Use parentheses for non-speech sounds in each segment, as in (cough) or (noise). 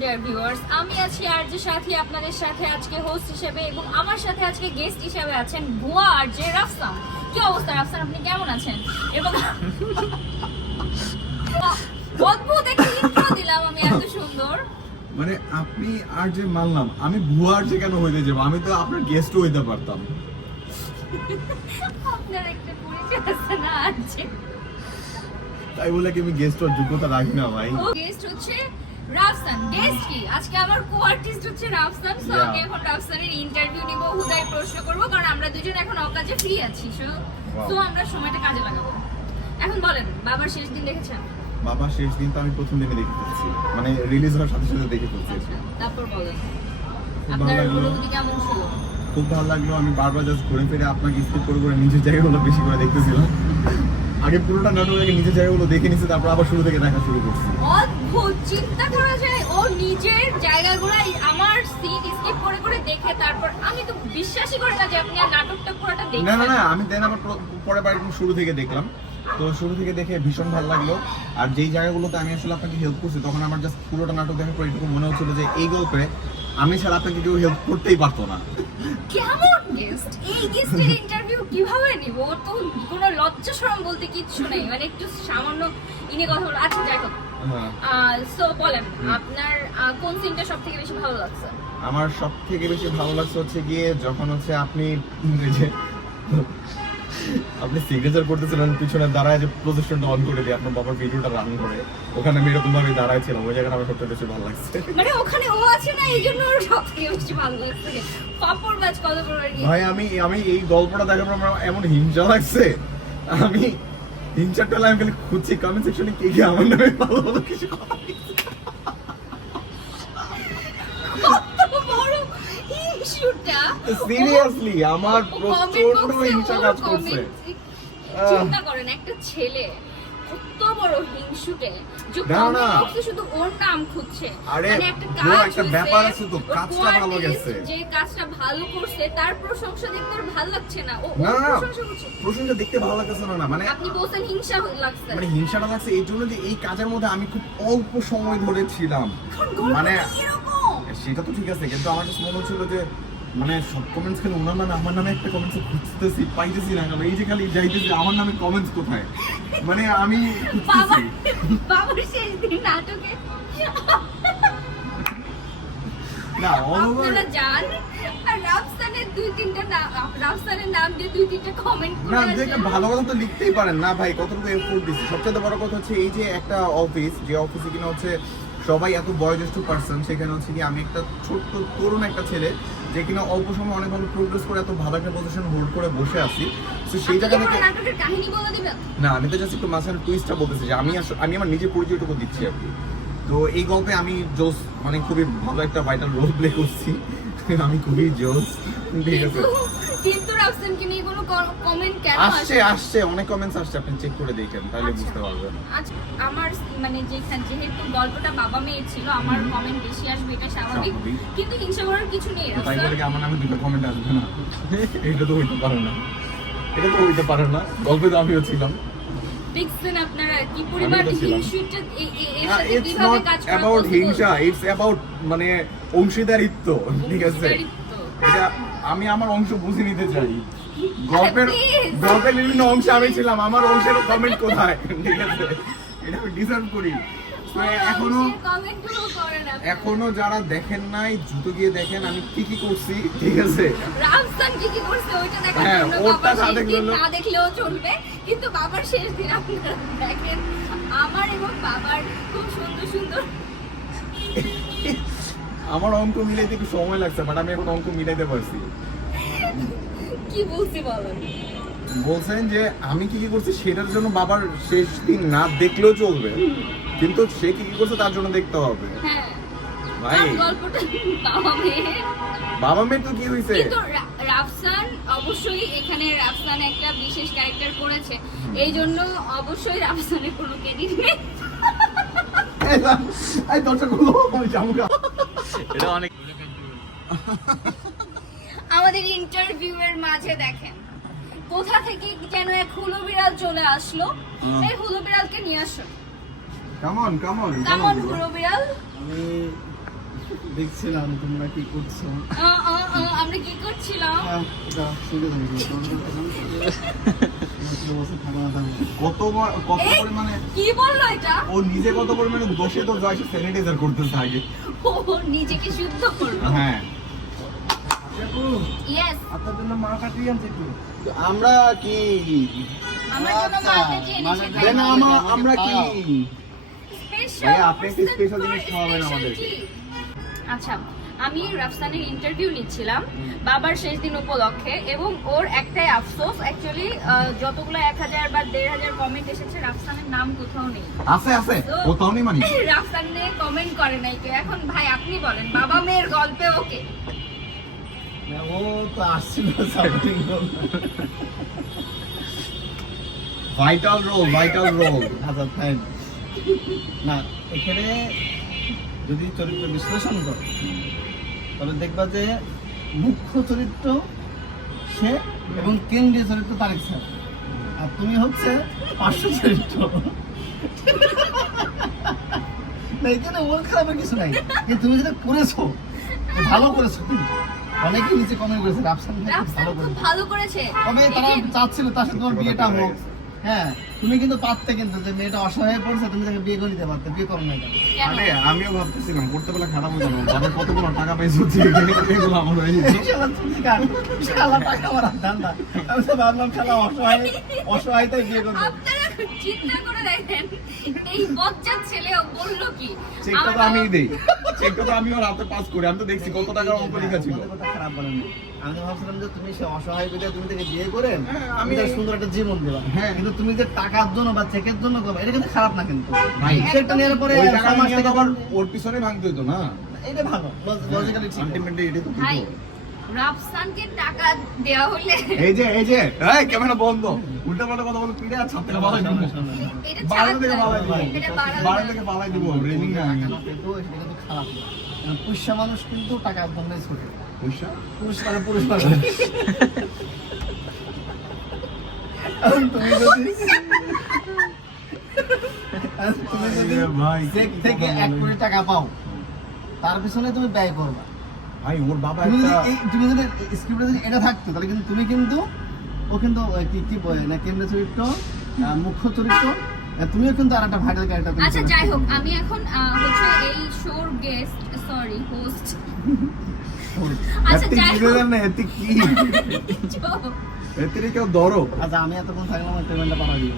Dear viewers আমি আছি আর যে আপনাদের সাথে আজকে হোস্ট হিসেবে এবং আমার সাথে আজকে গেস্ট হিসেবে আছেন ভুয়া আর যে রাফসান। কি অবস্থা রাফসান আপনি কেমন আছেন? এবং অদ্ভুত একটা ইন্ট্রো দিলাম আমি এত সুন্দর। মানে আপনি আর যে মানলাম আমি ভুয়া আর যে কেন হইতে যাব? আমি তো আপনার গেস্টও হইতে পারতাম। আপনার একটা পরিচয় আছে না আর যে তাই বলে কি আমি গেস্ট হওয়ার যোগ্যতা রাখি না ভাই? গেস্ট হচ্ছে রাফসান গেস্ট কি? আজকে আমার কো আর্টিস্ট হচ্ছে রাফসান সো আমি এখন রাফসানের ইন্টারভিউ নিব হুদাই প্রশ্ন করব কারণ আমরা দুজন এখন অকাজে ফ্রি আছি সো সো আমরা সময়টা কাজে লাগাবো। এখন বলেন বাবার শেষ দিন দেখেছেন? বাবা শেষ দিন তো আমি প্রথম দিনে দেখে ফেলছি। মানে রিলিজ হওয়ার সাথে সাথে দেখে ফেলছি তারপর বলেন। আপনার অনুভূতি কেমন ছিল? খুব ভালো লাগল আমি বারবার জাস্ট ঘুরে ফিরে আপনাকে স্কিপ করে করে নিজের জায়গাগুলো বেশি করে দেখতেছিলাম। আগে পুরোটা নাটক আগে নিজের জায়গাগুলো দেখে নিছি তারপর আবার শুরু থেকে দেখা শুরু করছি। অদ্ভুত চিন্তা করা যায় ও নিজের জায়গাগুলো আমার সিট স্কিপ করে করে দেখে তারপর আমি তো বিশ্বাসই করি না যে আপনি আর নাটকটা পুরোটা না না না আমি দেন আবার প্র- বার শুরু থেকে দেখলাম। তো শুরু থেকে দেখে ভীষণ ভালো লাগল। আর যেই জায়গাগুলোতে আমি আসলে আপনাকে হেল্প করছি তখন আমার জাস্ট পুরোটা নাটক দেখার পর এটুকু মনে হচ্ছিল যে এই গল্পে আমি ছাড়া আপনাকে কেউ হেল্প করতেই পারতো না। কেমন গেস্ট এই গেস্টের ইন্টারভিউ কীভাবে নিব? ওর তো কোনো লজ্জা শরম বলতে কিচ্ছু নেই। মানে একটু সামান্য ইনে কথা বলো আচ্ছা যাই হোক। হ্যাঁ। সো বলেন আপনার কোন সিনটা সব থেকে বেশি ভালো লাগছে? আমার সব থেকে বেশি ভালো লাগছে হচ্ছে গিয়ে যখন হচ্ছে আপনি যে আপনি সিগনেচার করতেছিলেন পিছনে দাঁড়ায় যে প্রজেকশনটা অন করে দিয়ে আপনার বাবার ভিডিওটা রান করে। ওখানে আমি এরকম ভাবে দাঁড়ায় ছিলাম ওই জায়গাটা আমার সবচেয়ে বেশি ভালো লাগছে। মানে ওখানে ও আছে না এই জন্য ওর সব থেকে বেশি ভালো লাগছে। পাপড় বাজ কত বড় ভাই আমি আমি এই গল্পটা দেখার পর আমার এমন হিংসা লাগছে। আমি হিংসার টেলা আমি খালি খুঁজছি কমেন্ট সেকশনে কে কে আমার নামে ভালো ভালো কিছু কথা ইস্যুটা সিরিয়াসলি আমার প্রচণ্ড হিংসা কাজ করছে। চিন্তা করেন একটা ছেলে কত বড় হিংসুটে। যে শুধু ওর নাম খুঁজছে। মানে একটা কাজ একটা ব্যাপার আছে তো, কাজটা ভালো গেছে। যে কাজটা ভালো করছে তার প্রশংসা দেখতে ওর ভালো লাগছে না। ও প্রশংসা করছে। প্রশংসা দেখতে ভালো লাগতেছে না না মানে আপনি বলছেন হিংসা লাগছে। মানে হিংসাটা লাগছে এই জন্য যে এই কাজের মধ্যে আমি খুব অল্প সময় ধরে ছিলাম। মানে এরকম? সেটা তো ঠিক আছে কিন্তু আমার just মনে হচ্ছিল যে মানে সব কমেন্টস খালি ওনার নামে আমার নামে একটা কমেন্টস খুঁজতেছি পাইতেছি না কেন? এই যে খালি যাইতেছি আমার নামে কমেন্টস কোথায়? মানে আমি খুঁজতেছি। বাবার শেষ দিন নাটকে। না অল ওভার আপনারা যান আর রাফসানের দুই তিনটা নাম রাফসানের নাম দিয়ে দুই তিনটা কমেন্ট না আসেন। ভালো কথা তো লিখতেই পারেন। না ভাই কতটুকু এফোর্ট সবচেয়ে বড় কথা হচ্ছে এই যে একটা অফিস যে অফিসে কিনা হচ্ছে সবাই এত বয়োজ্যেষ্ঠ পার্সন সেখানে হচ্ছে কি আমি একটা ছোট্ট তরুণ একটা ছেলে যে কিনা অল্প সময় অনেক ভালো প্রোগ্রেস করে এত ভালো একটা পজিশন হোল্ড করে বসে আছি। তো সেই জায়গা থেকে না আমি তো জাস্ট একটু মাঝখানে টুইস্টটা বলতেছি যে আমি আমি আমার নিজের পরিচয়টুকু দিচ্ছি আর কি। তো এই গল্পে আমি জোস মানে খুবই ভালো একটা ভাইটাল রোল প্লে করছি। আমি খুবই জোস। ঠিক আছে। কিন্তু রাফসানকে নিয়ে কোনো কমেন্ট কেন আসছে আসছে অনেক কমেন্টস আসছে আপনি চেক করে দেখেন তাহলে আচ্ছা। বুঝতে পারবেন। আজ আমার মানে যেখানে যেহেতু গল্পটা বাবা মেয়ের ছিল আমার কমেন্ট বেশি আসবে এটা স্বাভাবিক। কিন্তু হিংসা করার কিছু নেই তাই বলে কি আমার নামে দুটো কমেন্ট আসবে না? এটা তো হইতে পারে না। এটা তো হইতে পারে না। গল্পে তো আমিও ছিলাম। দেখছেন আপনারা কি পরিমাণ হিংসুটা এর সাথে কীভাবে কাজ করা অ্যাবাউট হিংসা ইটস অ্যাবাউট মানে অংশীদারিত্ব ঠিক আছে? এটা আমি আমার অংশ বুঝে নিতে চাই। গল্পের গল্পের বিভিন্ন অংশে আমি ছিলাম আমার অংশের কমেন্ট কোথায়? ঠিক আছে? এটা আমি করি। এখনও। এখনও যারা দেখেন নাই জুতো গিয়ে দেখেন আমি কি কি করছি ঠিক আছে? রামসান কি কি করছে ওইটা হ্যাঁ, বাবার না দেখলেও- না দেখলেও চলবে কিন্তু বাবার শেষ দিন আপনারা দেখেন আমার এবং বাবার খুব সুন্দর সুন্দর আমার অঙ্ক মিলাইতে একটু সময় লাগছে বাট আমি এখন অঙ্ক মিলাইতে পারছি। কি বলছি বলেন বলছেন যে আমি কি কি করছি সেটার জন্য বাবার শেষ দিন না দেখলেও চলবে কিন্তু সে কি কি করছে তার জন্য দেখতে হবে। হ্যাঁ। ভাই। বাবা মেয়ের। তো কি হয়েছে রাফসান অবশ্যই এখানে রাফসান একটা বিশেষ ক্যারেক্টার করেছে এই জন্য অবশ্যই রাফসানের কোনো ক্রেডিট নেই। এই আমি গা। এটা অনেক আমাদের ইন্টারভিউ এর মাঝে দেখেন কোথা থেকে যেন এক হুলো বিড়াল চলে আসলো। এই হুলো বিড়ালকে নিয়ে আসো on, come কেমন হুলো বিড়াল। আমি দেখছিলাম তোমরা কি করছ। আ, আ, আ, আমরা কি করছিলাম। কত কত পরিমাণে বলল এটা? ও নিজে কত পরিমাণে তো যায় স্যানিটাইজার করতেছে আগে। ও নিজেকে শুদ্ধ করল? হ্যাঁ। ইয়েস আপনার জন্য মা কাটিয়ে আনছে আমরা কি? আমার জন্য আচ্ছা, মানে আমরা কি? স্পেশাল ভাইয়া, আপনি একটা special জিনিস খাওয়াবেন আমাদেরকে। আচ্ছা আমি রাফসানের ইন্টারভিউ নিচ্ছিলাম বাবার শেষ দিন উপলক্ষে এবং ওর একটাই আফসোস অ্যাকচুয়ালি যতগুলো এক হাজার বা দেড় হাজার কমেন্ট এসেছে রাফসানের নাম কোথাও নেই। আছে আছে ও তাও নেই (laughs) মানি? রাফসান নিয়ে কমেন্ট করে নাই কেউ। এখন ভাই আপনি বলেন বাবা মেয়ের গল্পে ওকে ও তো আসছিল role। Vital role vital role আচ্ছা না এখানে যদি চরিত্র বিশ্লেষণ করো তাহলে দেখবা যে মুখ্য চরিত্র সে এবং কেন্দ্রীয় চরিত্র তারেক স্যার। আর তুমি হচ্ছে পার্শ্ব চরিত্র। না এখানে ওর খারাপের কিছু নাই। কিন্তু তুমি যেটা করেছ ভালো করেছ কিন্তু। অনেকে নিচে কমেন্ট করেছে রাফসান ভালো করেছে। তবে তারা চাচ্ছিল তার সাথে তোমার বিয়েটা হোক। হ্যাঁ। তুমি কিন্তু পারতে কিন্তু যে মেয়েটা অসহায় পড়ছে তুমি তাকে বিয়ে করে নিতে পারতে বিয়ে করো না? আরে আমিও ভাবতেছিলাম করতে পেলে খারাপ হয়ে যাবে। তাদের কতগুলো টাকা পাইছে এগুলো আমার হয়ে যাচ্ছে শালা টাকা মারার ধান্দা। আমি তো ভাবলাম শালা অসহায় অসহায়তায় বিয়ে করবে। আপনারা চিন্তা করে দেখেন এই বজ্জাত ছেলে বলল কি? চেকটা তো আমিই দেই। চেকটা তো আমিও রাতে পাস করি। আমি তো দেখছি কত টাকা অঙ্ক লেখা ছিল। খারাপ বলেন না। আমি তো ভাবছিলাম যে তুমি সে অসহায় বিদে তুমি তাকে বিয়ে করে হ্যাঁ, আমি সুন্দর একটা জীবন দিলাম। হ্যাঁ। কিন্তু তুমি যে টাকার জন্য বা চেকের জন্য করবে এটা কিন্তু খারাপ না কিন্তু। ভাই, সেটা নেওয়ার পরে সমাজ থেকে আবার ওর পিছনে ভাঙতে হইতো না। এটা ভালো লজিক্যালি ঠিক। আলটিমেটলি এটা তো ভাই রাফসানকে টাকা দেওয়া হলে এই যে এই যে এই ক্যামেরা বন্ধ। উল্টা পাল্টা কথা বলে পিড়ে আর থেকে বালাই দিব। এটা বাড়ি থেকে না। দিব। বাড়ি থেকে বালাই দিব রেলিং না টাকা না পেতো, সেটা কিন্তু খারাপ না। কারণ মানুষ কিন্তু টাকার জন্য ছোটে। পুরুষ মানে পুরুষ মানুষ তুমি যদি তুমি যদি চেক থেকে এক কোটি টাকা পাও তার পিছনে তুমি ব্যয় করবা। ভাই ওর বাবা তুমি যদি তুমি যদি স্ক্রিপ্টে যদি এটা থাকতো তাহলে কিন্তু তুমি কিন্তু ও কিন্তু কি কি বলে না চরিত্র? মুখ্য চরিত্র? তুমিও কিন্তু আর একটা ভাইরাল ক্যারেক্টার আচ্ছা যাই হোক আমি এখন হচ্ছে এই শোর গেস্ট সরি হোস্ট আচ্ছা যাই হোক। না, এতে কি? (laughs) এতে কেউ ধরো। আচ্ছা আমি এতক্ষণ থাকলাম আমার পেমেন্টটা পাঠা দিই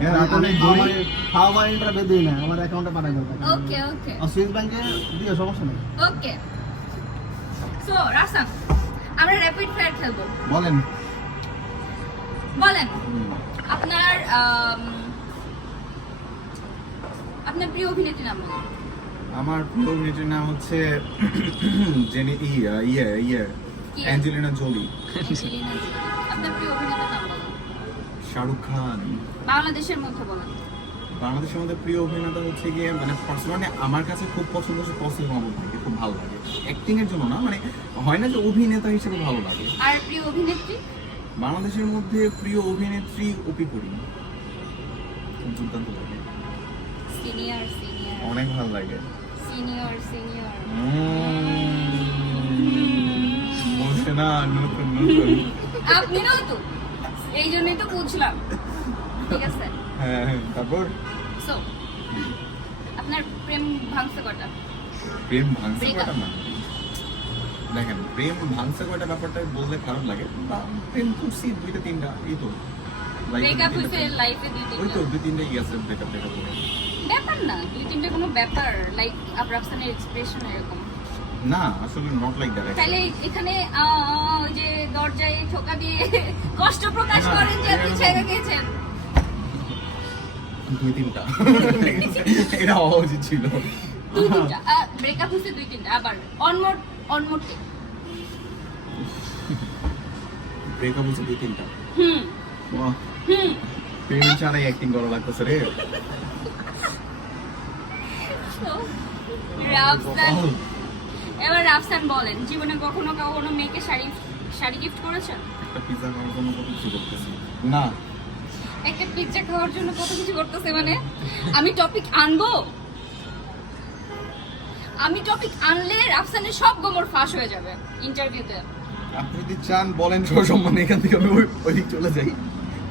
এর দড়ি। খাওয়া বাড়িটা না আমার অ্যাকাউন্টে পাঠাই দেবো। ওকে ওকে আর সুইস ব্যাংকে দিও সমস্যা নেই। ওকে সো আমরা র্যাপিড ফায়ার খেলব। বলেন। বলেন। আপনার আপনার প্রিয় অভিনেত্রী নাম বলুন। আমার প্রিয় অভিনেত্রীর নাম হচ্ছে জেনি ইয়ে ইয়ে ইয়ে? Angelina Jolie. আপনার প্রিয় অভিনেতার নাম বলুন। শাহরুখ খান। বাংলাদেশের মধ্যে বলেন। বাংলাদেশের মধ্যে প্রিয় অভিনেতা হচ্ছে গিয়ে মানে পার্সোনালি আমার কাছে খুব পছন্দ হচ্ছে তসলিম মাহমুদ ভাইকে খুব ভালো লাগে। অ্যাক্টিং এর জন্য না মানে হয় না যে অভিনেতা হিসেবে ভালো লাগে। আর প্রিয় অভিনেত্রী? বাংলাদেশের মধ্যে প্রিয় অভিনেত্রী অপি করিম দুর্দান্ত লাগে। সিনিয়র সিনিয়র অনেক ভালো লাগে। সিনিয়র সিনিয়র বলছে না নতুন নতুন। আপনি নতুন এই জন্যই তো ঠিক আছে। হ্যাঁ হ্যাঁ, তারপর? সো আপনার প্রেম ভাঙছে কটা? প্রেম ভাঙছে up. দেখেন প্রেম ভাঙছে কয়টা ব্যাপারটা বললে খারাপ লাগে? বা প্রেম করছি দুইটা তিনটা এই তো। Like, ব্রেকআপ দুই হয়েছে তিনটা- লাইফে দুই ওই তো দুই তিনটা গেছে ব্রেকআপ ব্রেকআপ ব্যাপার না দুই তিনটা কোনো ব্যাপার লাইক আবরাফসানের এক্সপ্রেশন এরকম। না আসলে নট লাইক দ্যাট তাহলে এখানে আহ, আহ, ওই যে দরজায় ঠোকা দিয়ে (laughs) কষ্ট প্রকাশ না, করেন যে আপনি ছেড়ে গিয়েছেন। দুই তিনটা। (laughs) এটা হওয়া উচিত ছিল। দুই তিনটা ব্রেকআপ হয়েছে দুই তিনটা আবার অনমোট অনমোটে ব্রেকআপ হচ্ছে দুই তিনটা? হুম। বাহ। হুম। প্রেম ছাড়াই অ্যাক্টিং করা লাগতেছে রে। রাফসান এবার রাফসান বলেন জীবনে কখনো কখনো মেয়েকে শাড়ি শাড়ি গিফট করেছেন একটা পিজ্জা খাওয়ার জন্য কত কিছু করতেছি। না। একটা খাওয়ার জন্য কত কিছু করতেছে মানে? আমি টপিক আনব? আমি টপিক আনলে রাফসানের সব গোমর ফাঁস হয়ে যাবে ইন্টারভিউতে আপনি যদি চান বলেন সসম্মানে এখান থেকে আমি ওই- ওইদিক চলে যাই।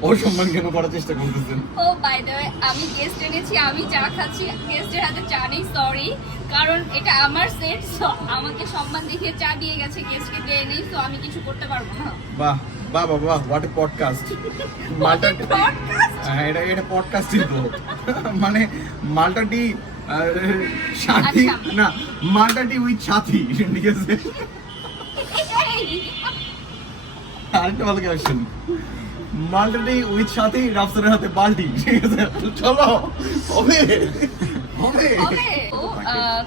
অসম্মান কেন করার চেষ্টা করতেছেন? ও বাই দ্য ওয়ে আমি গেস্ট এনেছি আমি চা খাচ্ছি গেস্টের হাতে চা নেই সরি কারণ এটা আমার সেট আমাকে সম্মান দেখিয়ে চা দিয়ে গেছে গেস্টকে দিয়ে নেই তো আমি কিছু করতে পারব না। বাহ বাহ বাহ বাহ হোয়াট এ পডকাস্ট মালটা এটা এটা পডকাস্টই তো। মানে মালটাটি সাথী আচ্ছা। না মালটাটি উইথ সাথী ঠিক আছে? আরেকটা ভালো কালেকশন মালটাটি উইথ সাথী রাফসানের হাতে বালটি ঠিক আছে? চলো হবে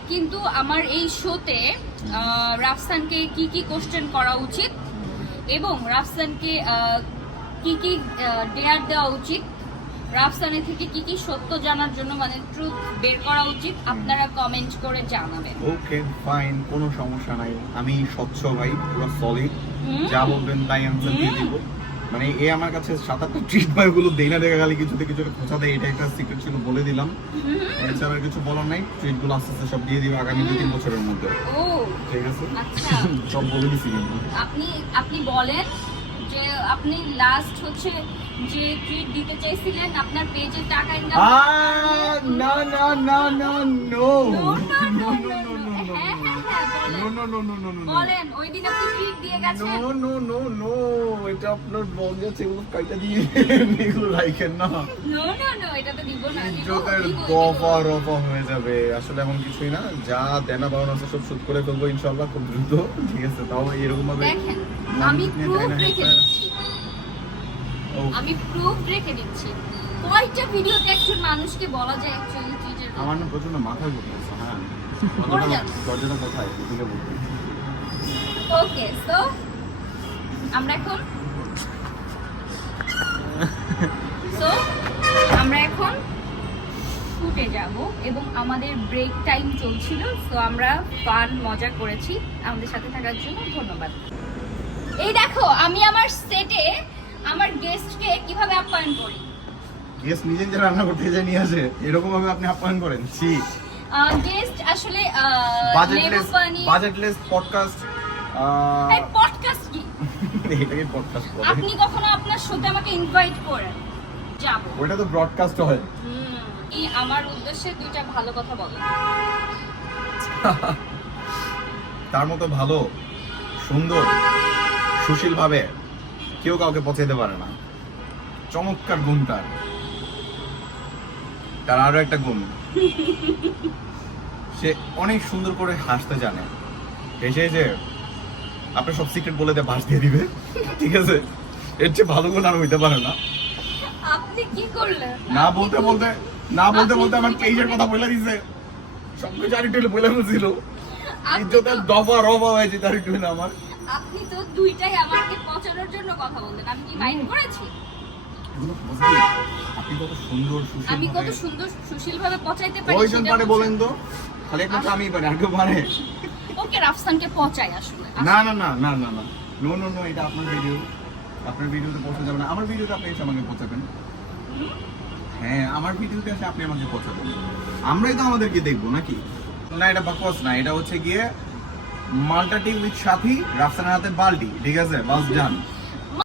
কিন্তু আমার এই শোতে রাফসানকে কি কি কোশ্চেন করা উচিত? এবং রাফসানকে কি কি ডেয়ার দেওয়া উচিত? রাফসানের থেকে কি কি সত্য জানার জন্য মানে ট্রুথ বের করা উচিত আপনারা কমেন্ট করে জানাবেন। ওকে ফাইন কোনো সমস্যা নাই। আমি স্বচ্ছ ভাই পুরো সলিড যা বলবেন তাই অ্যান্সার দিয়ে দিব মানে এ আমার কাছে সাত আটটা ট্রিট ভাই গুলো দেই না দেখা গেলে কিছুতে কিছুতে খোঁচা দেয় এটা একটা সিক্রেট ছিল বলে দিলাম। এছাড়া আর কিছু বলার নাই ট্রিটগুলো আস্তে আস্তে সব দিয়ে দিব আগামী দু তিন বছরের মধ্যে। ঠিক আছে? আচ্ছা। (laughs) সব বলে দিছি আপনি আপনি বলেন যে আপনি লাস্ট হচ্ছে যে ট্রিট দিতে চাইছিলেন আপনার পেজে টাকা ইনকাম না না না না no. No no no no no no বলেন ওই দিন আপনি ট্রিট দিয়ে গেছেন নো নো নো নো এটা আপনার বল যাচ্ছে কাইটা দিয়ে এগুলো রাইখেন না নো নো নো এটা তো দিব না দিব, ইজ্জতের দিব, দিব। দফা রফা হয়ে যাবে আসলে এমন কিছুই না যা দেনা পাওনা আছে সব শোধ করে ফেলব ইনশাল্লাহ খুব দ্রুত ঠিক আছে তাও এরকম ভাবে দেখেন আমি প্রুফ রেখে হ্যাঁ। দিচ্ছি। আমি প্রুফ রেখে দিচ্ছি। কয়টা ভিডিওতে একজন মানুষকে বলা যায় অ্যাকচুয়ালি ট্রিটের আমার না প্রচণ্ড মাথায় ঘুরতেছে হ্যাঁ। (laughs) দরজাটা কোথায়? খুলে বলতে ওকে সো আমরা এখন (laughs) সো আমরা এখন শুটে যাব এবং আমাদের ব্রেক টাইম চলছিল সো আমরা ফান মজা করেছি। আমাদের সাথে থাকার জন্য ধন্যবাদ। এই দেখো আমি আমার সেটে আমার গেস্টকে কীভাবে আপ্যায়ন করি? গেস্ট নিজে নিজে রান্না করতে যায় নিয়ে আসে এরকম ভাবে আপনি আপ্যায়ন করেন? ছি। গেস্ট আসলে বাজেটলেস বাজেটলেস পডকাস্ট পডকাস্ট কি? এটাকে পডকাস্ট বলে। আপনি কখনো আপনার শোতে আমাকে ইনভাইট করেন? যাব। ওটা তো ব্রডকাস্ট হয়। এই আমার উদ্দেশ্যে দুইটা ভালো কথা বলো। (laughs) তার মতো ভালো সুন্দর। সুশীল ভাবে কেউ কাউকে পচাইতে পারে না। চমৎকার গুণ তার তার আরও একটা গুণ। সে অনেক সুন্দর করে হাসতে জানে। হেসে যে আপনার সব সিক্রেট বলে দিয়ে বাস দিয়ে দিবে। ঠিক আছে? এর চেয়ে ভালো গুণ আর হইতে পারে না। আপনি কি করলেন? না বলতে বলতে না বলতে বলতে আমার পেজের কথা বলে দিছে। সব কিছু আর একটু বলে ফেলছিল। ইজ্জতের দফা রফা হয়েছে তার একটু আমার। আপনি তো দুইটাই আমাকে পচানোর জন্য কথা বললেন। আমি কি মাইন্ড করেছি? আপনি কত সুন্দর সুশীল আমি কত সুন্দর সুশীল ভাবে পচাইতে পারি কয়জন পারে বলেন তো? খালি একমাত্র আমি পারি আর কেউ পারে? ওকে রাফসানকে পচাই আসলে। না না না না না না। নো নো নো এটা আপনার ভিডিও আপনার ভিডিওতে পৌঁছে যাবে না। আমার ভিডিওতে আপনি এসে আমাকে পৌঁছাবেন হ্যাঁ আমার ভিডিওতে এসে আপনি আমাকে পৌঁছাবেন আমরাই তো আমাদেরকে দেখব নাকি? না এটা বাকওয়াস না এটা হচ্ছে গিয়ে মালটা টিম উইথ সাথী রাফসানের হাতে বালটি ঠিক আছে? বাস ডান